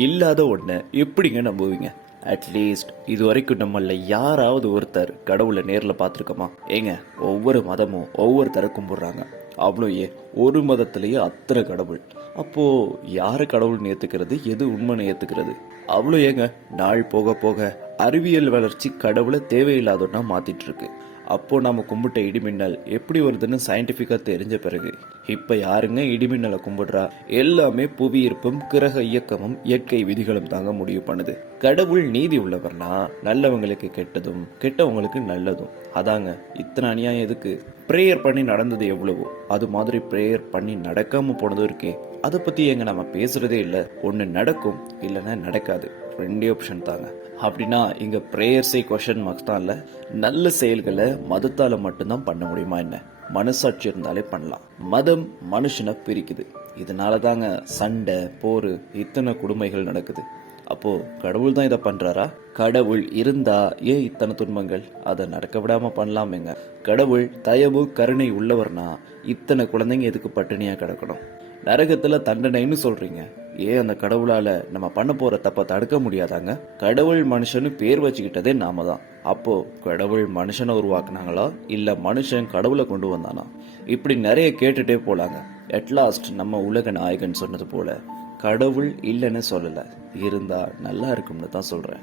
இல்லாத ஒண்ண எப்படிங்க நம்புவீங்க? அட்லீஸ்ட் இது வரைக்கும் நம்மள யாராவது ஒருத்தர் கடவுளை நேர்ல பார்த்துருக்கோமா? ஏங்க, ஒவ்வொரு மதமும் ஒவ்வொருத்தரை கும்பிடுறாங்க. அவ்வளோ ஏன் ஒரு மதத்திலேயே அத்தனை கடவுள். அப்போ யாரை கடவுள் ஏத்துக்கிறது, எது உண்மைன்னு ஏத்துக்கிறது? அவ்வளோ ஏங்க, நாள் போக போக அறிவியல் வளர்ச்சி கடவுளை தேவையில்லாதொன்னா மாத்திட்டு இருக்கு. அப்போ நம்ம கும்பிட்ட இடிமின்னல் எப்படி வருதுன்னு சயின்டிபிக்கா தெரிஞ்ச பிறகு இப்ப யாருங்க இடிமின்னலை கும்பிடுறா? எல்லாமே புவி ஈர்ப்பும் கிரக இயக்கமும் இயற்கை விதிகளும் தாங்க முடிவு பண்ணுது. கடவுள் நீதி உள்ளவர்னா நல்லவங்களுக்கு கெட்டதும் கெட்டவங்களுக்கு நல்லதும். அதாங்க, இத்தனை அநியாயம் எதுக்கு? ப்ரேயர் பண்ணி நடந்தது எவ்வளவோ, அது மாதிரி ப்ரேயர் பண்ணி நடக்காம போனதும் இருக்கே. அதை பத்தி எங்க நம்ம பேசுறதே இல்ல. ஒண்ணு நடக்கும், இல்லைன்னா நடக்காது. ரெண்டே ஆப்ஷன் தாங்க. அப்படின்னா இங்க பிரேயர்ஸே கொஸ்டின் மார்க்ஸ் தான் இல்ல. நல்ல செயல்களை மதத்தால மட்டும்தான் பண்ண முடியுமா என்ன? மனசாட்சி இருந்தாலே பண்ணலாம். மதம் மனுஷனை பிரிக்குது. இதனால தாங்க சண்டை, போர், இத்தனை கொடுமைகள் நடக்குது. அப்போ கடவுள் தான் இதை பண்றாரா? கடவுள் இருந்தா ஏன் இத்தனை துன்பங்கள்? அதை நடக்க விடாம பண்ணலாமேங்க. கடவுள் தயவு கருணை உள்ளவர்னா இத்தனை குழந்தைங்க எதுக்கு பட்டினியா கிடக்கணும்? நரகத்துல தண்டனைன்னு சொல்றீங்க, ஏன் அந்த கடவுளால நம்ம பண்ண போற தப்ப தடுக்க முடியாதாங்க? கடவுள் மனுஷனு பேர் வச்சுக்கிட்டதே நாம தான். அப்போ கடவுள் மனுஷனை உருவாக்குனாங்களா, இல்ல மனுஷன் கடவுளை கொண்டு வந்தானா? இப்படி நிறைய கேட்டுட்டே போலாங்க. அட்லாஸ்ட் நம்ம உலக நாயகன் சொன்னது போல கடவுள் இல்லைன்னு சொல்லல, இருந்தா நல்லா இருக்கும்னு தான் சொல்றேன்.